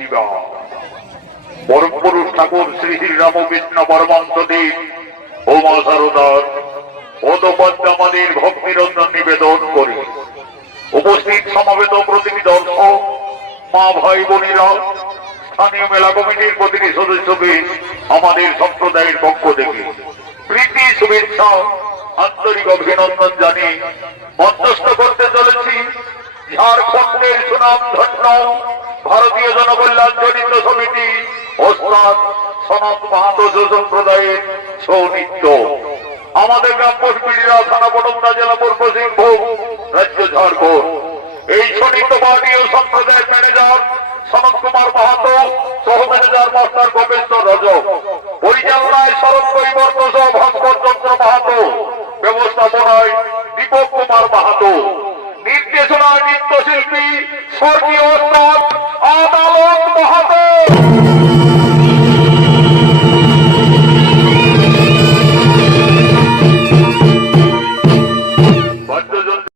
শিবা। পরম পুরুষ ঠাকুর শ্রী শ্রী রামকৃষ্ণ পরমহংসদেব ও মা শারদার পদপদ্ম আমাদের ভক্তিরঞ্জন নিবেদন করে উপস্থিত সমবেত প্রতিটি দর্শক মা ভাই বোনেরা, স্থানীয় মেলা কমিটির প্রতিটি সদস্যকে আমাদের সম্প্রদায়ের পক্ষ থেকে প্রীতি শুভেচ্ছা আন্তরিক অভিনন্দন জানিয়ে মধ্যস্থ করতে চলেছি ঝাড়খণ্ডের সুনাম ধন্য ভারতীয় জনকল্যাণ জনিত সমিতি ওস্তাদ সনত মাহাতো সম্প্রদায়ের সৌনিত্য আমাদের গ্রাম্য পিড়িরা থানা পটমদা জেলা পূর্ব সিংভূম রাজ্য ঝাড়খণ্ড। এই সনিত পার্টি ও সম্প্রদায়ের ম্যানেজার সনত কুমার মাহাতো, সহ ম্যানেজার মাস্টার গোপেশ্বর রজক, পরিচালনায় শরৎ কৈবর্ত সহ ভাস্কর চন্দ্র মাহাতো, ব্যবস্থাপনায় দীপক কুমার মাহাতো, নির্দেশনায় নৃত্যশিল্পী স্বর্গীয় ওস্তাদ আদালত মাহাতো।